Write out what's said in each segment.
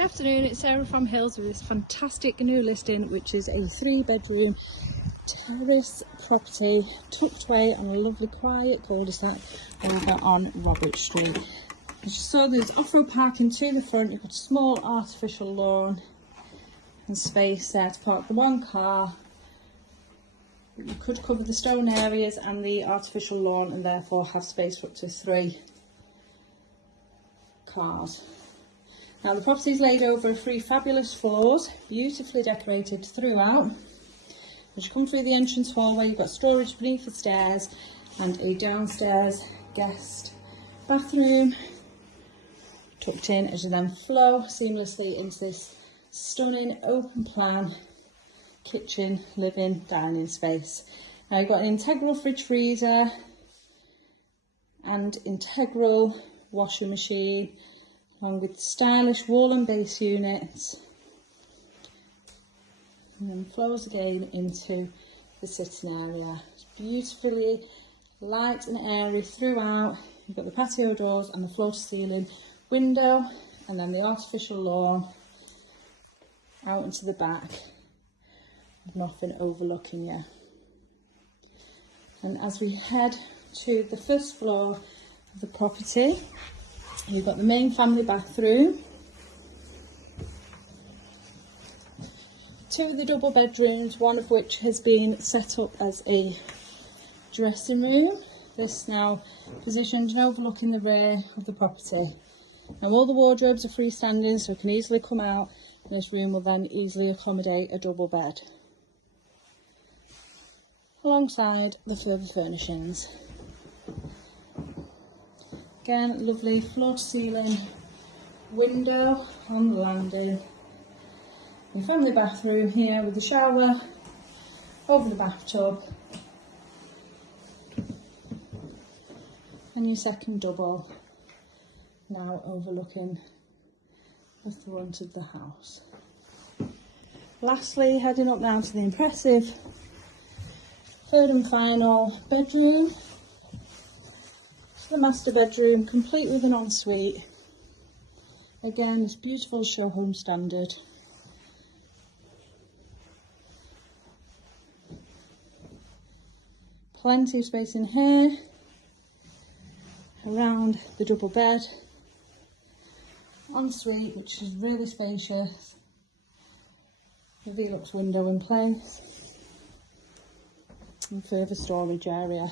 Good afternoon, it's Sarah from Hills with this fantastic new listing, which is a 3-bedroom terrace property tucked away on a lovely quiet cul-de-sac over on Robert Street. As you saw, there's off-road parking to the front. You've got a small artificial lawn and space there to park the one car. You could cover the stone areas and the artificial lawn and therefore have space for up to 3 cars. Now the property is laid over 3 fabulous floors, beautifully decorated throughout. As you come through the entrance hallway, you've got storage beneath the stairs and a downstairs guest bathroom tucked in, as you then flow seamlessly into this stunning open plan kitchen, living, dining space. Now you've got an integral fridge freezer and integral washing machine, along with stylish wall and base units, and then flows again into the sitting area. It's beautifully light and airy throughout. You've got the patio doors and the floor to ceiling window, and then the artificial lawn out into the back, with nothing overlooking you. And as we head to the first floor of the property, you've got the main family bathroom, 2 of the double bedrooms, one of which has been set up as a dressing room. This now positioned and overlooking the rear of the property. Now all the wardrobes are freestanding, so it can easily come out, and this room will then easily accommodate a double bed, alongside the further furnishings. Again, lovely floor to ceiling window on the landing. Your family bathroom here with the shower over the bathtub, and your second double now overlooking the front of the house. Lastly, heading up now to the impressive third and final bedroom. The master bedroom, complete with an ensuite. Again, it's beautiful show home standard. Plenty of space in here, around the double bed. Ensuite, which is really spacious. The Velux window in place. And further storage area.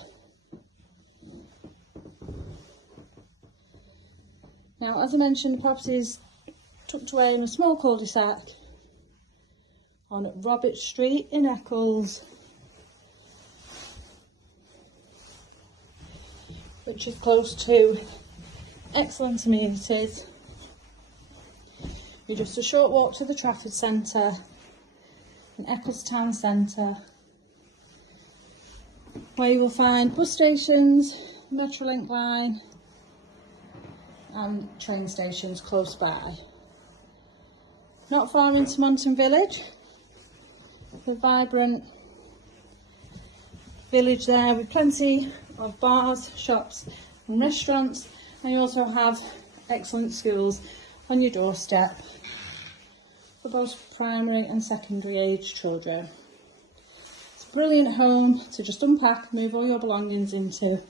Now, as I mentioned, the property is tucked away in a small cul-de-sac on Robert Street in Eccles, which is close to excellent amenities. You're just a short walk to the Trafford Centre and Eccles Town Centre, where you will find bus stations, Metrolink line, and train stations close by. Not far into Monton Village, the vibrant village there with plenty of bars, shops and restaurants, and you also have excellent schools on your doorstep for both primary and secondary age children. It's a brilliant home to just unpack, move all your belongings into.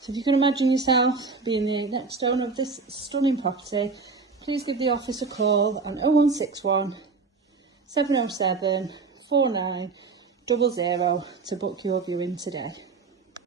So if you can imagine yourself being the next owner of this stunning property, please give the office a call on 0161 707 4900 to book your viewing today.